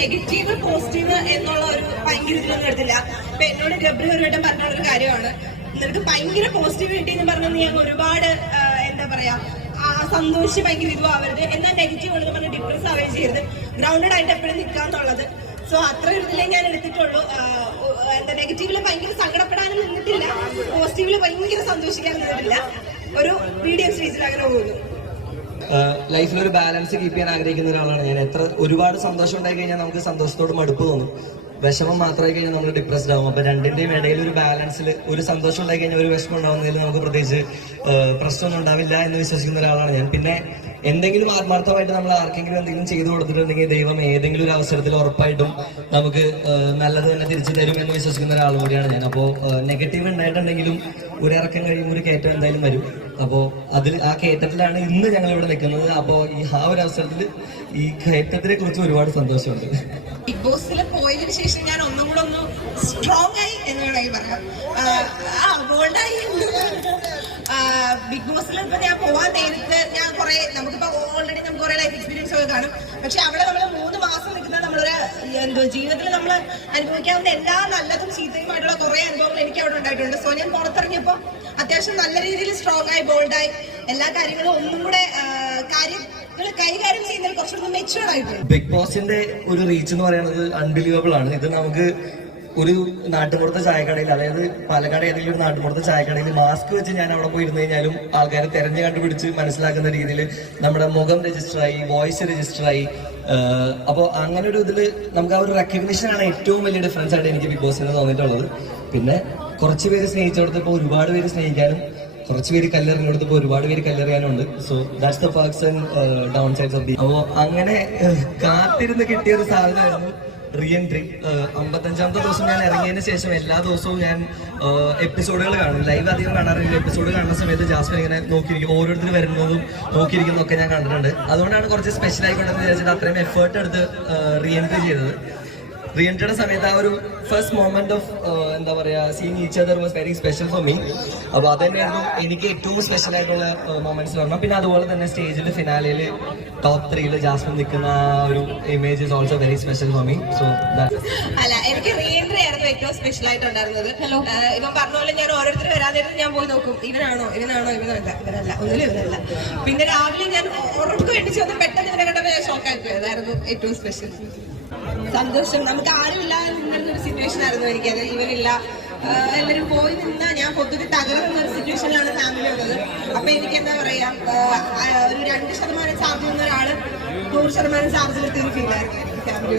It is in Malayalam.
നെഗറ്റീവ് പോസിറ്റീവ് എന്നുള്ള ഒരു ഭയങ്കര ഇതിലൊന്നും എടുത്തില്ല. ഇപ്പൊ എന്നോട് ഗബ്രി ഒരു വട്ടം പറഞ്ഞൊരു കാര്യമാണ്, നിനക്ക് ഭയങ്കര പോസിറ്റിവിറ്റി എന്ന് പറഞ്ഞാൽ നീ ഒരുപാട് എന്താ പറയാ സന്തോഷിച്ച് ഭയങ്കര ഇതുവാവരുത്, എന്നാൽ നെഗറ്റീവ് ഉള്ളത് പറഞ്ഞ് ഡിപ്രസ് ആവുകയും ചെയ്യരുത്, ഗ്രൗണ്ടഡ് ആയിട്ട് എപ്പോഴും നിൽക്കാന്നുള്ളത്. സോ അത്ര ഒരു ഇതിലേ ഞാൻ എടുത്തിട്ടുള്ളൂ. എന്താ നെഗറ്റീവില് ഭയങ്കര സങ്കടപ്പെടാനും നിന്നിട്ടില്ല, പോസിറ്റീവില് ഭയങ്കര സന്തോഷിക്കാനും നിന്നിട്ടില്ല. ഒരു മീഡിയം സ്റ്റേജിൽ അങ്ങനെ പോകുന്നു. ലൈഫിൽ ഒരു ബാലൻസ് കീപ്പ് ചെയ്യാൻ ആഗ്രഹിക്കുന്ന ഒരാളാണ് ഞാൻ. ഒരുപാട് സന്തോഷം ഉണ്ടായി കഴിഞ്ഞാൽ നമുക്ക് സന്തോഷത്തോട് മടുപ്പ് തോന്നും, വിഷമം മാത്രമായി കഴിഞ്ഞാൽ നമ്മൾ ഡിപ്രസ്ഡ് ആവും. അപ്പൊ രണ്ടിന്റെയും ഇടയിൽ ഒരു ബാലൻസിൽ ഒരു സന്തോഷം ഉണ്ടായി കഴിഞ്ഞാൽ ഒരു വിഷമം ഉണ്ടാവുന്നതിൽ നമുക്ക് പ്രത്യേകിച്ച് പ്രശ്നമൊന്നും ഉണ്ടാവില്ല എന്ന് വിശ്വസിക്കുന്ന ഒരാളാണ് ഞാൻ. പിന്നെ എന്തെങ്കിലും ആത്മാർത്ഥമായിട്ട് നമ്മൾ ആർക്കെങ്കിലും എന്തെങ്കിലും ചെയ്തു കൊടുത്തിട്ടുണ്ടെങ്കിൽ ദൈവം ഏതെങ്കിലും ഒരു അവസരത്തിൽ ഉറപ്പായിട്ടും നമുക്ക് നല്ലത് തന്നെ തിരിച്ചു തരും എന്ന് വിശ്വസിക്കുന്ന ഒരാൾ കൂടിയാണ് ഞാൻ. അപ്പോൾ നെഗറ്റീവ് ഉണ്ടായിട്ടുണ്ടെങ്കിലും ഒരു ഇറക്കം കഴിയുമ്പോൾ ഒരു കയറ്റം എന്തായാലും വരും. അപ്പോൾ ആ കയറ്റത്തിലാണ് ഇന്ന് ഞങ്ങൾ ഇവിടെ നിൽക്കുന്നത്. അപ്പോൾ ആ ഒരു അവസരത്തിൽ ഈ കയറ്റത്തിനെ കുറിച്ച് ഒരുപാട് സന്തോഷമുണ്ട്. ബിഗ് ബോസിൽ പോയതിനു ശേഷം ഞാൻ ഒന്നും കൂടെ ഒന്ന് സ്ട്രോങ് ആയി എന്ന് വേണമെങ്കിൽ പറയാം. ബോൾഡായി. ബിഗ് ബോസിൽ ഇപ്പൊ ഞാൻ പോവാൻ നേരത്ത് ഞാൻ നമുക്കിപ്പോ ഓൾറെഡി നമുക്ക് കുറെ ലൈഫ് എക്സ്പീരിയൻസ് ഒക്കെ കാണും. പക്ഷെ അവിടെ നമ്മൾ 3 മാസം നിൽക്കുന്ന നമ്മളൊരു ജീവിതത്തിൽ നമ്മൾ അനുഭവിക്കാവുന്ന എല്ലാ നല്ലതും ചീത്തയുമായിട്ടുള്ള കുറെ അനുഭവങ്ങൾ എനിക്ക് അവിടെ ഉണ്ടായിട്ടുണ്ട്. സോ ഞാൻ പുറത്തിറങ്ങിയപ്പോൾ അത്യാവശ്യം നല്ല രീതിയിൽ സ്ട്രോങ് ആയി, ബോൾഡായി, എല്ലാ കാര്യങ്ങളും ഒന്നും കൂടെ കൈകാര്യം ചെയ്യുന്നതിൽ കുറച്ചുകൂടി മെച്ചുവേർഡ് ആയിട്ടുണ്ട്. ബിഗ് ബോസിന്റെ ഒരു റീച്ച് എന്ന് പറയുന്നത് അൺബിലീവബിൾ ആണ്. ഇത് നമുക്ക് ഒരു നാട്ടുപുറത്തെ ചായക്കടയിൽ, അതായത് പാലക്കാട് ഏതെങ്കിലും ഒരു നാട്ടുപുറത്തെ ചായക്കടയിൽ മാസ്ക് വെച്ച് ഞാൻ അവിടെ പോയി ഇരുന്ന് കഴിഞ്ഞാലും ആൾക്കാർ തെരഞ്ഞു കണ്ടുപിടിച്ച് മനസ്സിലാക്കുന്ന രീതിയിൽ നമ്മുടെ മുഖം രജിസ്റ്ററായി, വോയിസ് രജിസ്റ്ററായി. അപ്പോൾ അങ്ങനെ ഒരു ഇതിൽ നമുക്ക് ആ ഒരു റെക്കഗ്നിഷൻ ആണ് ഏറ്റവും വലിയ ഡിഫറൻസ് ആയിട്ട് എനിക്ക് ബിഗ് ബോസിന് തോന്നിയിട്ടുള്ളത്. പിന്നെ കുറച്ച് പേര് സ്നേഹിച്ചെടുത്തപ്പോൾ ഒരുപാട് പേര് സ്നേഹിക്കാനും, കുറച്ച് പേര് കല്ലെറിഞ്ഞെടുത്തപ്പോൾ ഒരുപാട് പേര് കല്ലെറിയാനുണ്ട്. So that's the perks and downsides of the. അപ്പോൾ അങ്ങനെ കാത്തിരുന്ന് കിട്ടിയ ഒരു സാധനമായിരുന്നു റീ എൻട്രി. 55ാമത്തെ ദിവസം ഞാൻ ഇറങ്ങിയതിന് ശേഷം എല്ലാ ദിവസവും ഞാൻ എപ്പിസോഡുകൾ കാണും. ലൈവ് അധികം കാണാറില്ല. എപ്പിസോഡ് കാണുന്ന സമയത്ത് ജാസ്മിൻ ഇങ്ങനെ നോക്കിയിരിക്കും, ഓരോരുത്തർ വരുന്നതും നോക്കിയിരിക്കുന്നതൊക്കെ ഞാൻ കണ്ടിട്ടുണ്ട്. അതുകൊണ്ടാണ് കുറച്ച് സ്പെഷ്യൽ ആയിക്കോട്ടെന്ന് വിചാരിച്ചിട്ട് അത്രയും എഫേർട്ട് എടുത്ത് റീ എൻട്രി ചെയ്തത്. റീ എൻട്രിയുടെ സമയത്ത് ആ ഒരു ഫസ്റ്റ് മൊമെന്റ് ഓഫ് എന്താ പറയാ seeing each other was very special for me. അപ്പോൾ അത് തന്നെയായിരുന്നു എനിക്ക് ഏറ്റവും സ്പെഷ്യൽ ആയിട്ടുള്ള മൊമെന്റ്സ് പറഞ്ഞാൽ. പിന്നെ അതുപോലെ തന്നെ സ്റ്റേജിൽ ഫിനാലയിൽ ടോപ്പ് 3 ജാസ്മിൻ നിൽക്കുന്ന ആ ഒരു image is also very special for me. So അല്ല, എനിക്ക് റീ എൻട്രി ആയിരുന്നു ഏറ്റവും സ്പെഷ്യൽ ആയിട്ടുണ്ടായിരുന്നത്. ഇവൻ പറഞ്ഞ പോലെ ഞാൻ ഓരോരുത്തർ വരാൻ നേരത്തെ ഞാൻ പോയി നോക്കും, ഇവനാണോ ഇവരല്ല, ഒന്നിലും ഇവരല്ല. പിന്നെ രാവിലെ ഞാൻ ഉറപ്പ് എണ്ണിച്ച് വന്ന് പെട്ടെന്ന് ഇവരെ കണ്ടപ്പോൾ ഞാൻ ഷോക്കായി പോയി. അതായിരുന്നു ഏറ്റവും സ്പെഷ്യൽ. സന്തോഷം. നമുക്ക് ആരുമില്ല എന്നൊരു സിറ്റുവേഷൻ ആയിരുന്നു എനിക്കത്. ഇവരില്ല, എല്ലാവരും പോയി നിന്നാ ഞാൻ പൊതുവെ തകർന്ന ഒരു സിറ്റുവേഷനിലാണ് ഫാമിലി ഉള്ളത്. അപ്പൊ എനിക്ക് എന്താ പറയാ, ഒരു 2% ചാർജ് ചെയ്യുന്ന ഒരാള് 100% ചാർജിലെത്തിയൊരു ഫീൽ ആയിരുന്നു ഫാമിലി.